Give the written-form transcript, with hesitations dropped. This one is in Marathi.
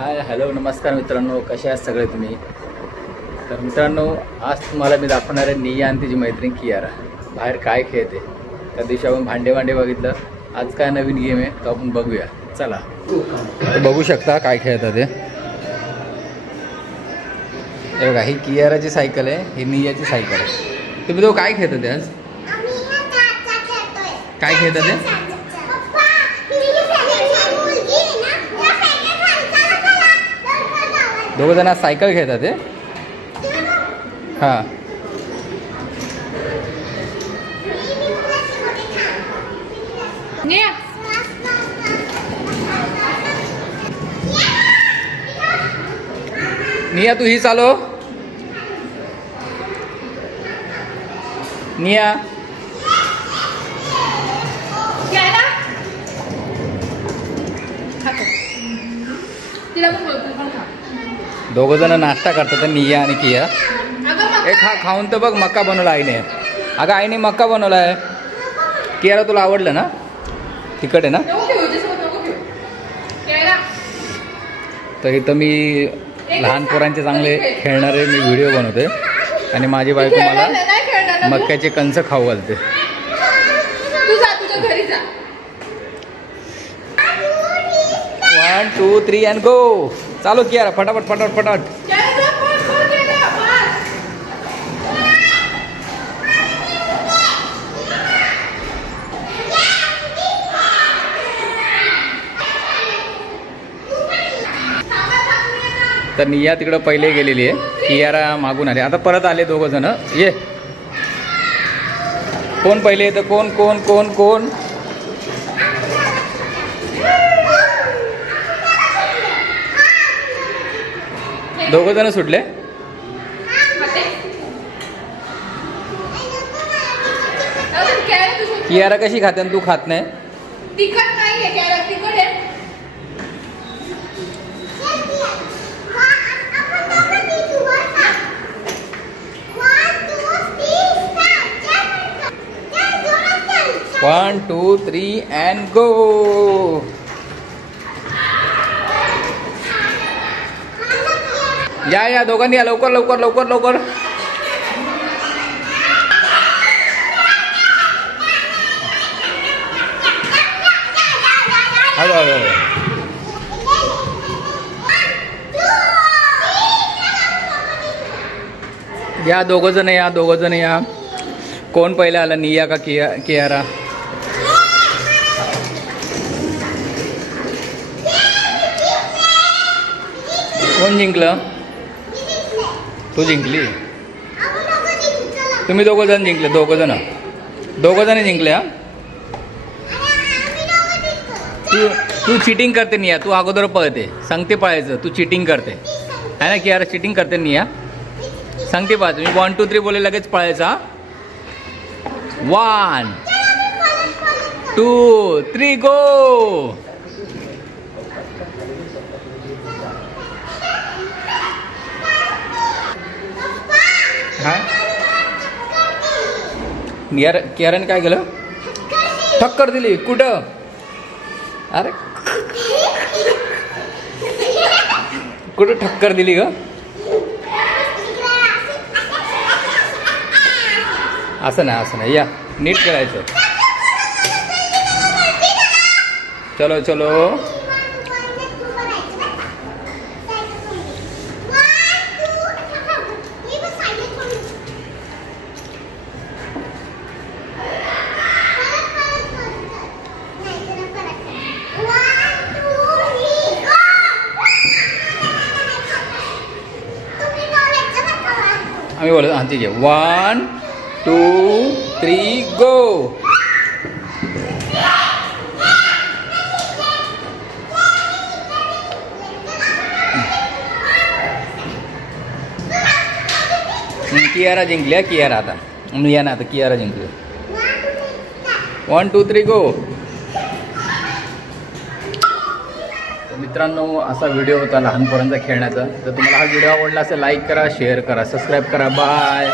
हाय हॅलो नमस्कार मित्रांनो, कसे आहात सगळे तुम्ही. तर मित्रांनो, आज तुम्हाला मी दाखवणार आहे निया आणि तिची मैत्रीण कियारा बाहेर काय खेळते. त्या दिवशी आपण भांडे बघितलं, आज काय नवीन गेम आहे तो आपण बघूया. चला. तर बघू शकता काय खेळतात ते. हे बघा, ही कियाराची सायकल आहे, ही नियाची सायकल आहे. तुम्ही तो काय खेळतात आज? काय खेळतात ते? दोघं जण सायकल खेळतात ते. हां, निया तू ही चालव. निया दोघं जण नाश्ता करतात, निया आणि किया. एक खाऊन तर बघ, मक्का बनवला आईने. अगं आईने मक्का बनवला आहे. कियारा तुला आवडलं ना? तिखट आहे ना? तर इथं मी लहान पोरांचे चांगले खेळणारे मी व्हिडिओ बनवते आणि माझी बायको मला मक्याचे कंच खाऊ घालते. 1 2 3 अँड गो. चालू कियारा, फटाफट फटाफट फटाफट. तर निया तिकडं पहिले गेलेली आहे, कियारा मागून आले. आता परत आले दोघं जण. ये, कोण पहिले येतं? कोण कोण कोण कोण? दोघं जण सुटले. कियारा कशी खाते तू खात नाही? तिखट नाही आहे, कॅरेट तिखट आहे. One two three and go. या दोघांनी या, लवकर लवकर लवकर लवकर. हळू हळू हळू. या दोघं जण या, दोघं जण या. कोण पहिलं आलं, निया का कियारा? कोण जिंकलं? तू जिंकली. तुम्ही दोघं जण जिंकले, दोघं जण जिंकले. हा, तू चिटिंग करते निया. तू अगोदर पळते, सांगते पळायचं. तू चिटिंग करते आहे ना कियारा? चिटिंग करते निया, सांगते पळायचं. मी 1 2 3 बोले लगेच पळायचा. 1 2 3 गो. हा, कियाराने काय केलं? ठक्कर दिली. कुठं? अरे कुठं ठक्कर दिली ग? असं नाही, या नीट करायचं. चलो चलो. आम्ही बोलतो. हां ठीक आहे. 1 2 3 गो. कियारा जिंकल्या. कियारा आता या ना, आता कियारा जिंकली. 1 2 3 गो. मित्रांनो, असा व्हिडिओ होता लहान पोरांचा खेळण्याचा. तर तुम्हाला हा व्हिडिओ आवडला असेल, लाईक करा, शेअर करा, सबस्क्राईब करा. बाय.